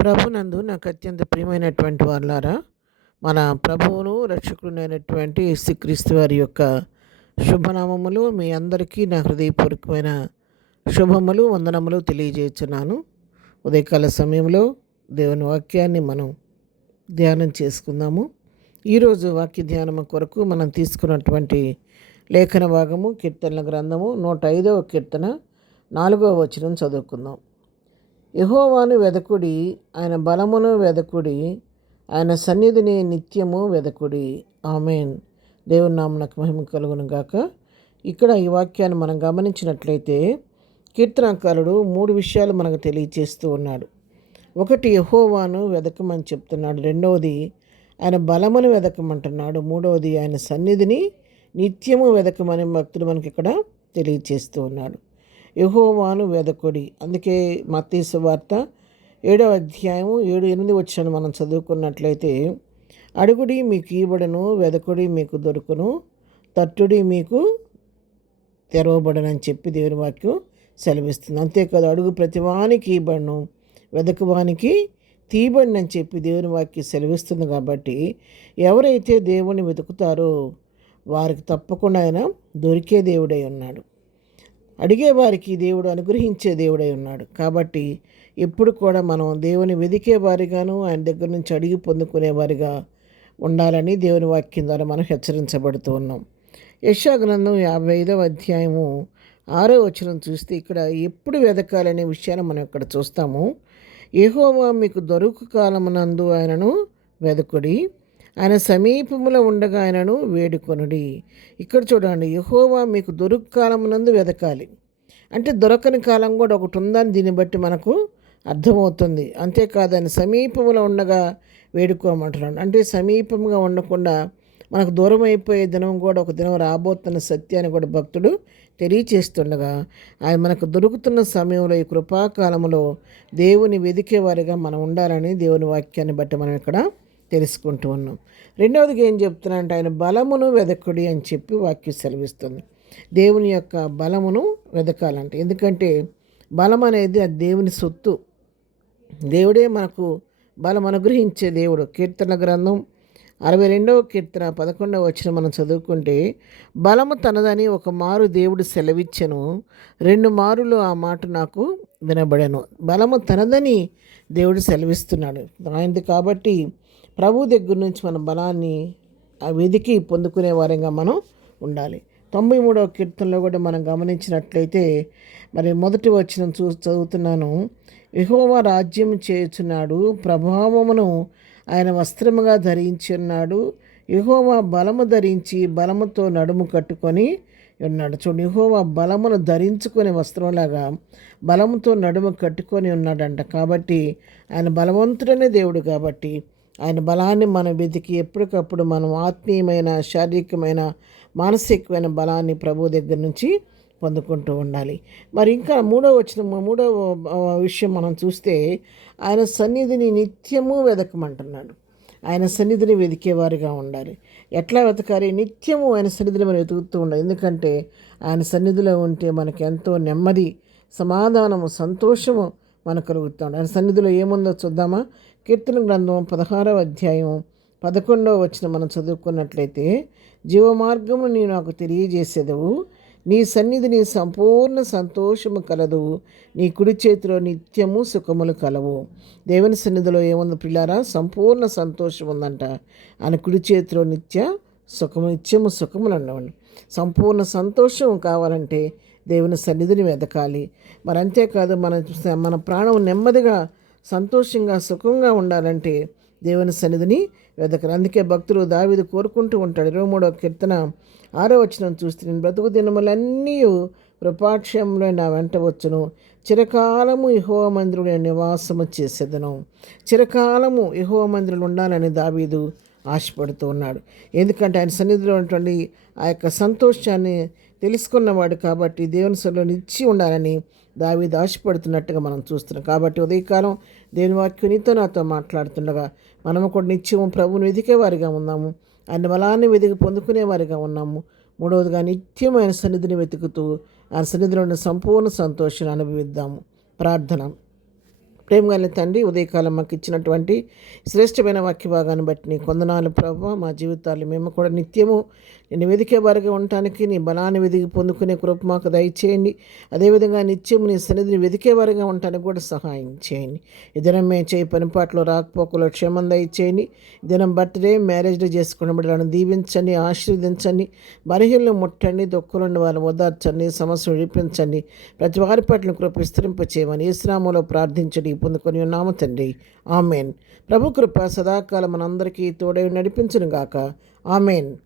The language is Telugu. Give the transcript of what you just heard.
ప్రభునందు నాకు అత్యంత ప్రియమైనటువంటి వారులారా, మన ప్రభువును రక్షకుడునైనటువంటి యేసుక్రీస్తు వారి యొక్క శుభనామములు మీ అందరికీ నా హృదయపూర్వకమైన శుభములు వందనములు తెలియజేస్తున్నాను. ఉదయకాల సమయంలో దేవుని వాక్యాన్ని మనం ధ్యానం చేసుకుందాము. ఈరోజు వాక్య ధ్యానం కొరకు మనం తీసుకున్నటువంటి లేఖన భాగము కీర్తనల గ్రంథము 105వ కీర్తన 4వ వచనం చదువుకుందాం. యెహోవాను వెదకుడి, ఆయన బలమును వెదకుడి, ఆయన సన్నిధిని నిత్యము వెదకుడి. ఆమేన్. దేవుని నామమునకు మహిమ కలుగును గాక. ఇక్కడ ఈ వాక్యాన్ని మనం గమనించినట్లయితే కీర్తనకారుడు 3 విషయాలు మనకు తెలియచేస్తూ ఉన్నాడు. ఒకటి, యెహోవాను వెదకమని చెప్తున్నాడు. రెండవది, ఆయన బలమును వెదకమంటున్నాడు. మూడవది, ఆయన సన్నిధిని నిత్యము వెదకమని భక్తుడు మనకి ఇక్కడ తెలియచేస్తూ ఉన్నాడు. యెహోవాను వెదకుడి. అందుకే మత్తయి సువార్త 7వ అధ్యాయము 7-8 వచనాలు మనం చదువుకున్నట్లయితే, అడుగుడి మీకు ఇవ్వబడును, వెదకుడి మీకు దొరుకును, తట్టుడి మీకు తెరవబడనని చెప్పి దేవుని వాక్యం సెలవిస్తుంది. అంతేకాదు, అడుగు ప్రతివానికి ఇవ్వబడును, వెదకువానికి తీయబడినని చెప్పి దేవుని వాక్యం సెలవిస్తుంది. కాబట్టి ఎవరైతే దేవుని వెతుకుతారో వారికి తప్పకుండా ఆయన దొరికే దేవుడై ఉన్నాడు. అడిగే వారికి దేవుడు అనుగ్రహించే దేవుడై ఉన్నాడు. కాబట్టి ఎప్పుడు కూడా మనం దేవుని వెదికే వారిగాను ఆయన దగ్గర నుంచి అడిగి పొందుకునే వారిగా ఉండాలని దేవుని వాక్యం ద్వారా మనం హెచ్చరించబడుతూ ఉన్నాం. యెషయా గ్రంథం 55వ అధ్యాయము 6వ వచనం చూస్తే ఇక్కడ ఎప్పుడు వెదకాలనే విషయాన్ని మనం ఇక్కడ చూస్తాము. యెహోవా మీకు దొరుకు కాలమునందు ఆయనను వెదకుడి, ఆయన సమీపములో ఉండగా ఆయనను వేడుకొనుడి. ఇక్కడ చూడండి, యెహోవా మీకు దొరుకు కాలమునందు వెదకాలి అంటే దొరకని కాలం కూడా ఒకటి ఉందని దీన్ని బట్టి మనకు అర్థమవుతుంది. అంతేకాదు, ఆయన సమీపంలో ఉండగా వేడుకోమంటున్నాడు. అంటే సమీపంగా ఉండకుండా మనకు దూరం అయిపోయే దినం కూడా ఒక దినం రాబోతున్న సత్యాన్ని కూడా భక్తుడు తెలియచేస్తుండగా, ఆయన మనకు దొరుకుతున్న సమయంలో ఈ కృపాకాలంలో దేవుని వెదికే వారిగా మనం ఉండాలని దేవుని వాక్యాన్ని బట్టి మనం ఇక్కడ తెలుసుకుంటూ ఉన్నాం. రెండవదిగా ఏం చెప్తున్నానంటే, ఆయన బలమును వెదకుడి అని చెప్పి వాక్యం సెలవిస్తుంది. దేవుని యొక్క బలమును వెదకాలంటే, ఎందుకంటే బలం అనేది అది దేవుని సొత్తు. దేవుడే మనకు బలం అనుగ్రహించే దేవుడు. కీర్తన గ్రంథం 62వ కీర్తన 11వ వచనం మనం చదువుకుంటే, బలము తనదని ఒక మారు దేవుడు సెలవిచ్చెను, 2 మారులు ఆ మాట నాకు వినబడెను. బలము తనదని దేవుడు సెలవిస్తున్నాడు ఆయనది. కాబట్టి ప్రభు దగ్గర నుంచి మన బలాన్ని వెదికి పొందుకునే వారంగా మనం ఉండాలి. 93వ కీర్తనలో కూడా మనం గమనించినట్లయితే, మరి మొదటి వచనం చదువుతున్నాను. యెహోవా రాజ్యం చేయుచున్నాడు, ప్రభావమును ఆయన వస్త్రముగా ధరించి ఉన్నాడు. యెహోవా బలము ధరించి బలముతో నడుము కట్టుకొని ఉన్నాడు. చూడండి, యెహోవా బలమును ధరించుకునే వస్త్రంలాగా బలముతో నడుము కట్టుకొని ఉన్నాడంట. కాబట్టి ఆయన బలవంతుడనే దేవుడు. కాబట్టి ఆయన బలాన్ని మనం వెతికి ఎప్పటికప్పుడు మనం ఆత్మీయమైన, శారీరకమైన, మానసికమైన బలాన్ని ప్రభు దగ్గర నుంచి పొందుకుంటూ ఉండాలి. మరి ఇంకా మూడవ విషయం మనం చూస్తే, ఆయన సన్నిధిని నిత్యము వెదకమంటున్నాడు. ఆయన సన్నిధిని వెతికేవారిగా ఉండాలి. ఎట్లా వెతకాలి? నిత్యము ఆయన సన్నిధిని మనం వెతుకుతూ ఉండాలి. ఎందుకంటే ఆయన సన్నిధిలో ఉంటే మనకు ఎంతో నెమ్మది, సమాధానము, సంతోషము మనకు కలుగుతాడు. ఆయన సన్నిధిలో ఏముందో చూద్దామా? కీర్తన గ్రంథం 16వ అధ్యాయం 11వ వచనం మనం చదువుకున్నట్లయితే, జీవమార్గమును నీ నాకు తెలియజేసేదవు, నీ సన్నిధిని సంపూర్ణ సంతోషము కలదు, నీ కుడి చేతిలో నిత్యము సుఖములు కలవు. దేవుని సన్నిధిలో ఏముంది ప్రియులారా? సంపూర్ణ సంతోషం ఉందంట. ఆయన కుడి చేతిలో నిత్యము సుఖములు ఉండవండి. సంపూర్ణ సంతోషం కావాలంటే దేవుని సన్నిధిని వెదకాలి. మరి అంతేకాదు, మన ప్రాణం నెమ్మదిగా, సంతోషంగా, సుఖంగా ఉండాలంటే దేవుని సన్నిధిని వెదకరు. అందుకే భక్తులు దావీదు కోరుకుంటూ ఉంటాడు. 23వ కీర్తన 6వ వచనం చూస్తే, నేను బ్రతుకు దినములన్నీ కృపాక్షేమంలో నా వెంట వచ్చును, చిరకాలము యెహోవా మందిరంలో నివాసము చేసేదను. చిరకాలము యెహోవా మందిరంలో ఉండాలని దావీదు ఆశపడుతూ ఉన్నాడు. ఎందుకంటే ఆయన సన్నిధిలో ఉన్నటువంటి ఆ యొక్క సంతోషాన్ని తెలుసుకున్నవాడు. కాబట్టి దేవుని సన్నిధిలో నిలిచి ఉండాలని దావీదు ఆశపడుతున్నట్టుగా మనం చూస్తున్నాం. కాబట్టి ఉదయకాలం దేవుని వాక్యం నీతో నాతో మాట్లాడుతుండగా మనము కూడా నిత్యము ప్రభువుని వెతికేవారిగా ఉన్నాము. ఆయన బలాన్ని వెతికి పొందుకునేవారిగా ఉన్నాము. మూడవదిగా, నిత్యమైన సన్నిధిని వెతుకుతూ ఆయన సన్నిధిలో ఉన్న సంపూర్ణ సంతోషాన్ని అనుభవిద్దాము. ప్రార్థన. ప్రేమగల తండ్రి, ఉదయకాలం మాకు ఇచ్చినటువంటి శ్రేష్టమైన వాక్య భాగాన్ని బట్టి నీ కొందనాలు ప్రభావ. మా జీవితాలు మేము కూడా నిత్యము నేను వెదికే వారిగా ఉండటానికి నీ బలాన్ని వెదికి పొందుకునే కృప మాకు దయచేయండి. అదేవిధంగా నిత్యము నీ సన్నిధిని వెదికే వారిగా ఉండటానికి కూడా సహాయం చేయండి. ఈ దినం మేము చేయి పనిపాట్లో రాకపోకలో క్షేమం దయచేయండి. దినం బర్త్డే, మ్యారేజ్ డే చేసుకున్న బిడ్డలను దీవించండి, ఆశీర్వదించండి. బలహీనలు ముట్టండి, దుఃఖులను వాళ్ళు ఓదార్చండి, సమస్యలు విడిపించండి. ప్రతి వారి పట్ల కృప విస్తరింప చేయమని యేసునామములో ప్రార్థించండి పొందుకొని ఉన్నాము తండ్రి. ఆమెన్. ప్రభు కృప సదాకాలం మనందరికీ తోడై నడిపించును గాక. ఆమెన్.